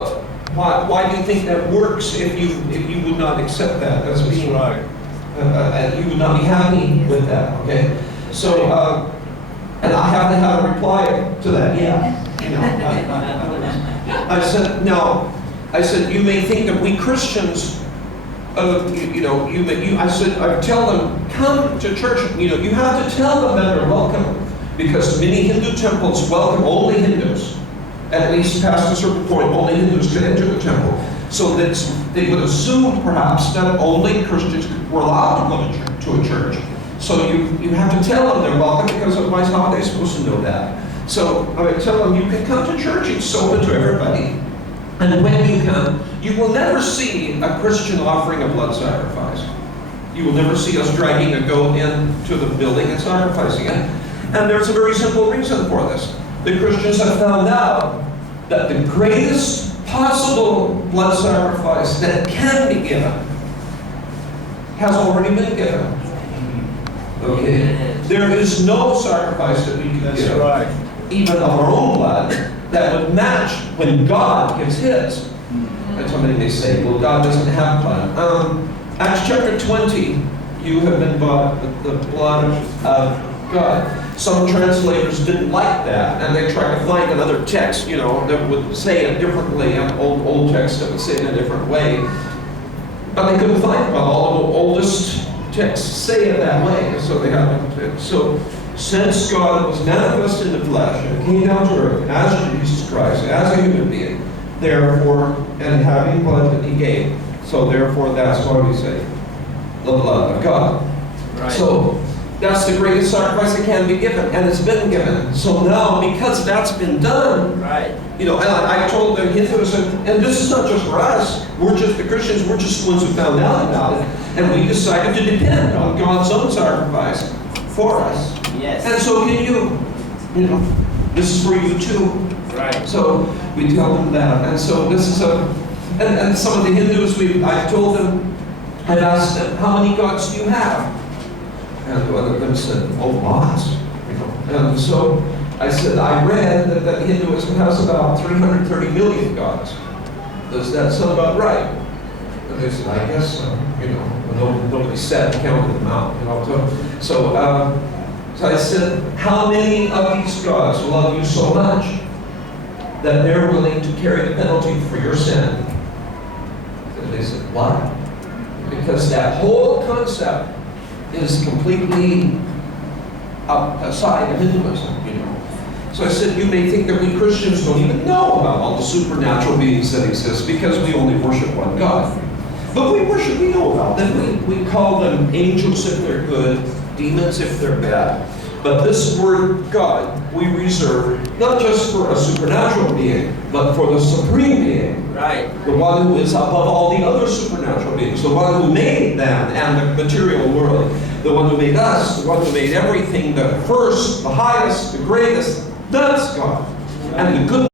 Why do you think that works if you would not accept that as being right? You would not be happy with that, okay? So, and I haven't had a reply to that yet. You know, I said, no. I said, you may think that we Christians, I tell them, come to church. You know, you have to tell them that they're welcome, because many Hindu temples welcome only Hindus. At least past a certain point, only Hindus could enter the temple. So that they would assume, perhaps, that only Christians were allowed to go to a church. So you have to tell them they're welcome, because otherwise how are they supposed to know that? So I would tell them, you can come to church, it's open to everybody. And when you come, you will never see a Christian offering a blood sacrifice. You will never see us dragging a goat into the building and sacrificing it. And there's a very simple reason for this. The Christians have found out that the greatest possible blood sacrifice that can be given has already been given. Okay? There is no sacrifice that we can give, right, even of our own blood, that would match when God gives His. And somebody may say, well, God doesn't have blood. Acts chapter 20, you have been bought with the blood of God. Some translators didn't like that, and they tried to find another text, that would say it differently, an old text that would say it in a different way. But they couldn't find it. All the oldest texts say it that way, so they had to. So, since God was manifest in the flesh and came down to earth as Jesus Christ, as a human being, therefore, and having blood that He gave, so therefore, that's why we say the blood of God. right. So, that's the greatest sacrifice that can be given, and it's been given. So now, because that's been done, right. And I told the Hindus, and this is not just for us, we're just the Christians, we're just the ones who found out about it, and we decided to depend on God's own sacrifice for us. Yes. And so can you. This is for you too. Right. So we tell them that, and so this is and some of the Hindus, I told them, I've asked them, how many gods do you have? And one of them said, oh, lots. And so I said, I read that Hinduism has about 330 million gods. Does that sound about right? And they said, I guess so. Nobody sat and counted them out. So I said, how many of these gods love you so much that they're willing to carry the penalty for your sin? And they said, why? Because that whole concept is completely outside of Hinduism, So I said, you may think that we Christians don't even know about all the supernatural beings that exist because we only worship one God. But we know about them. We call them angels if they're good, demons if they're bad. But this word God, we reserve not just for a supernatural being, but for the supreme being. Right. The one who is above all the other supernatural beings. The one who made them and the material world. The one who made us. The one who made everything. The first, the highest, the greatest. That's God. And the good